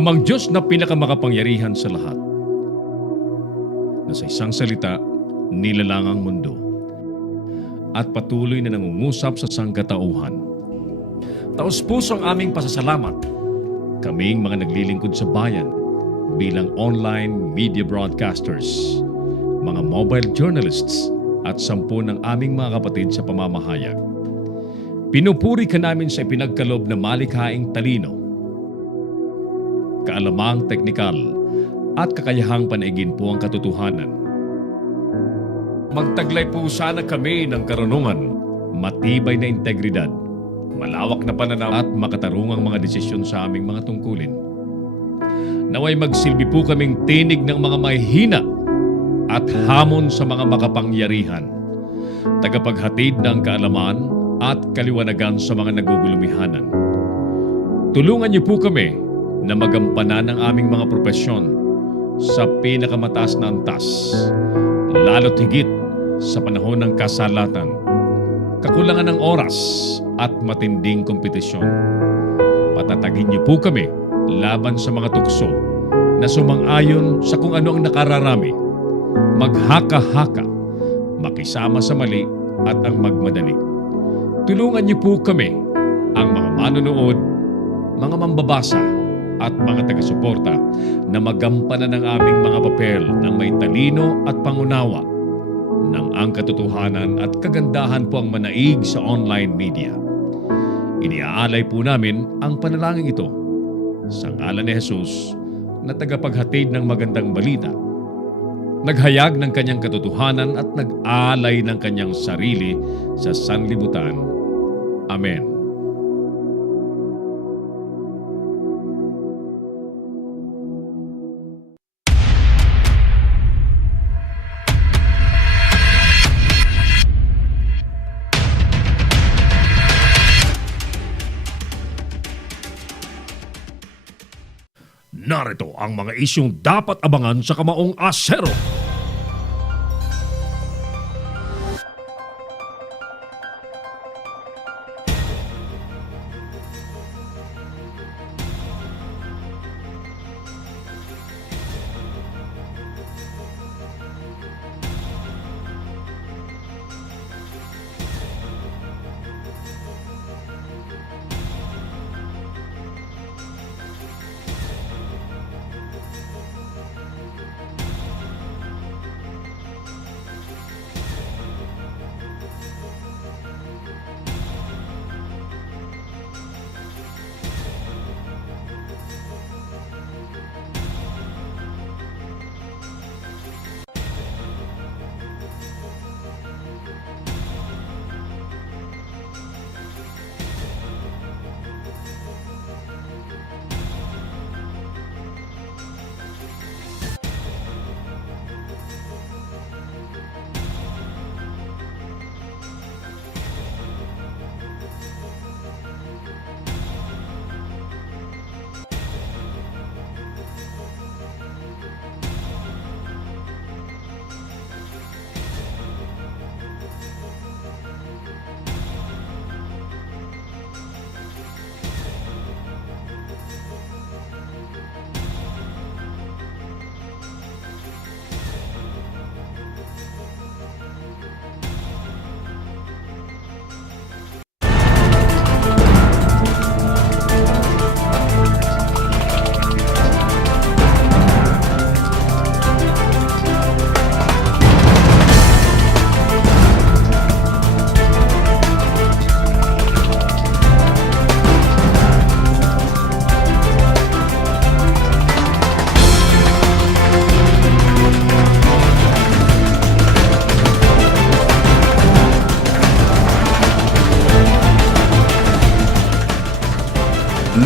Amang Diyos na pinakamakapangyarihan sa lahat, na sa isang salita, nilalang ang mundo at patuloy na nangungusap sa sangkatauhan. Taos-puso ang aming pasasalamat, kaming mga naglilingkod sa bayan bilang online media broadcasters, mga mobile journalists at 10 ng aming mga kapatid sa pamamahayag. Pinupuri ka namin sa ipinagkaloob na malikhaing talino, kaalamang teknikal at kakayahang panaigin po ang katotohanan. Magtaglay po sana kami ng karunungan, matibay na integridad, malawak na pananaw at makatarungang mga desisyon sa aming mga tungkulin. Naway magsilbi po kaming tinig ng mga mahihina at hamon sa mga makapangyarihan, tagapaghatid ng kaalaman at kaliwanagan sa mga nagugulumihanan. Tulungan niyo po kami na magampanan ang aming mga propesyon sa pinakamataas na antas, lalo't higit sa panahon ng kasalatan, kakulangan ng oras at matinding kompetisyon. Patatagin niyo po kami laban sa mga tukso na sumang-ayon sa kung ano ang nakararami, maghaka-haka, makisama sa mali at ang magmadali. Tulungan niyo po kami, ang mga manonood, mga mambabasa at mga taga-suporta na magampanan ng aming mga papel ng may talino at pangunawa ng ang katotohanan at kagandahan po ang manaig sa online media. Iniaalay po namin ang panalangin ito sa ngalan ni Jesus na tagapaghatid ng magandang balita, naghayag ng kanyang katotohanan at nag-alay ng kanyang sarili sa sanlibutan. Amen. Narito ang mga isyong dapat abangan sa Kamaong Asero.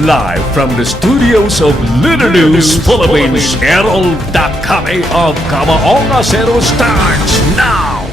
Live from the studios of Leader News Philippines, Herald Dakame of Kamaong Asero starts now!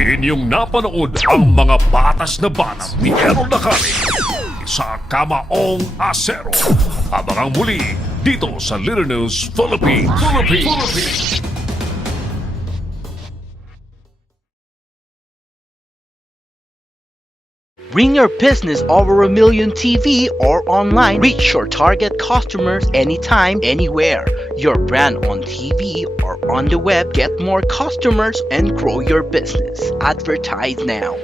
Inyong napanood ang mga batas na banat ni Errol Nakari sa Kamaong Asero. Abangang muli dito sa Little News Philippines. Bring your business over 1 million TV or online. Reach your target customers anytime, anywhere. Your brand on TV or on the web. Get more customers and grow your business. Advertise now.